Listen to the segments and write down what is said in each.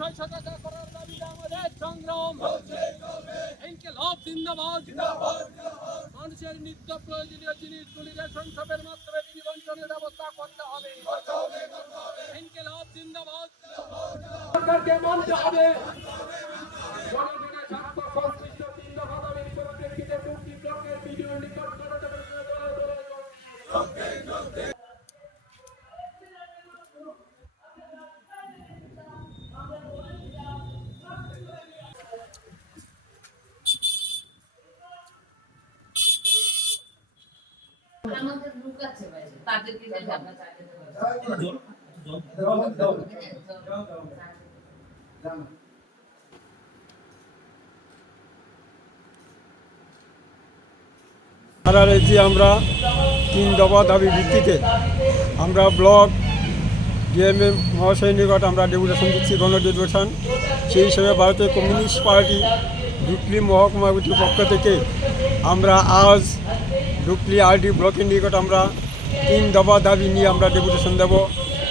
সহিংসতা করার দাবিতে আমাদের সংগ্রাম ইনকিলাব জিন্দাবাদ। মানুষের নিত্য প্রয়োজনীয় জিনিসগুলি রেশন শপের মাধ্যমে বিবন্টনের ব্যবস্থা করতে হবে। ইনকিলাব জিন্দাবাদ। সরকারকে মানতে হবে। জনগণের স্বার্থ সংশ্লিষ্ট 3 দফা দাবির পরিপ্রেক্ষিতে দুটি ব্লকের ভিডিও নিকট করা যাবে। আমাদের লোক আছে ভাই, তাদেরকে যদি আমরা চাইতে পারি। আমরা 3 দফা দাবি ভিত্তিতে আমরা ব্লক ডিএমএম মহাশয়ের নিকট আমরা ডেপুটেশন দিচ্ছি, গণডেপুটেশন। সেই হিসেবে ভারতীয় কমিউনিস্ট পার্টি ডুকলি মহকুমা কমিটির পক্ষ থেকে আমরা আজ ডুকলি আরডি ব্লকের নিকট আমরা 3 দফা দাবি নিয়ে আমরা ডেপুটেশন দেব।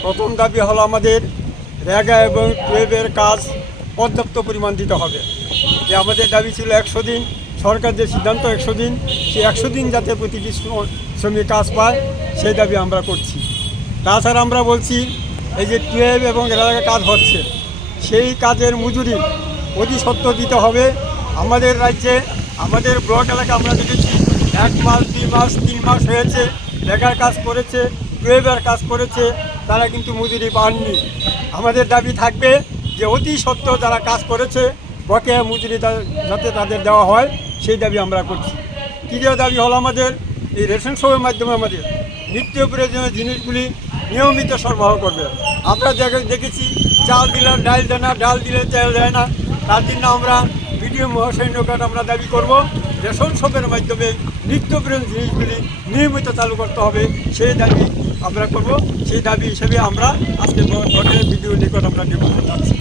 প্রথম দাবি হলো আমাদের রেগা এবং টুয়েবের কাজ পর্যাপ্ত পরিমাণ দিতে হবে। যে আমাদের দাবি ছিল 100 দিন, সরকার যে সিদ্ধান্ত 100 দিন, সেই 100 দিন যাতে প্রতিটি শ্রমিক কাজ পায় সেই দাবি আমরা করছি। তাছাড়া আমরা বলছি এই যে টুয়েব এবং রেগা কাজ হচ্ছে, সেই কাজের মজুরি অতি সত্ত্বর দিতে হবে। আমাদের রাজ্যে আমাদের ব্লক এলাকা আমরা দেখেছি 1 মাস 2 মাস 3 মাস হয়েছে রেগার কাজ করেছে, টুয়েবের কাজ করেছে, তারা কিন্তু মজুরি পাননি। আমাদের দাবি থাকবে যে অতি সত্ত্বর যারা কাজ করেছে বকেয়া মজুরি যাতে তাদের দেওয়া হয় সেই দাবি আমরা করছি। তৃতীয় দাবি হলো আমাদের এই রেশন শপের মাধ্যমে আমাদের নিত্য প্রয়োজনীয় জিনিসগুলি নিয়মিত সরবরাহ করবে। আমরা দেখেছি চাল দিলে ডাল দেয় না, ডাল দিলে চাল দেয় না। তার জন্য আমরা বিডিও মহাশয়ের নিকট আমরা দাবি করব রেশন শপের মাধ্যমে নিত্য প্রয়োজনীয় জিনিসগুলি নিয়মিত চালু করতে হবে, সেই দাবি আমরা করব। সেই দাবি হিসেবে আমরা আজকে ব্লকের বিডিও নিকট আমরা ডেপুটেশন দিচ্ছি।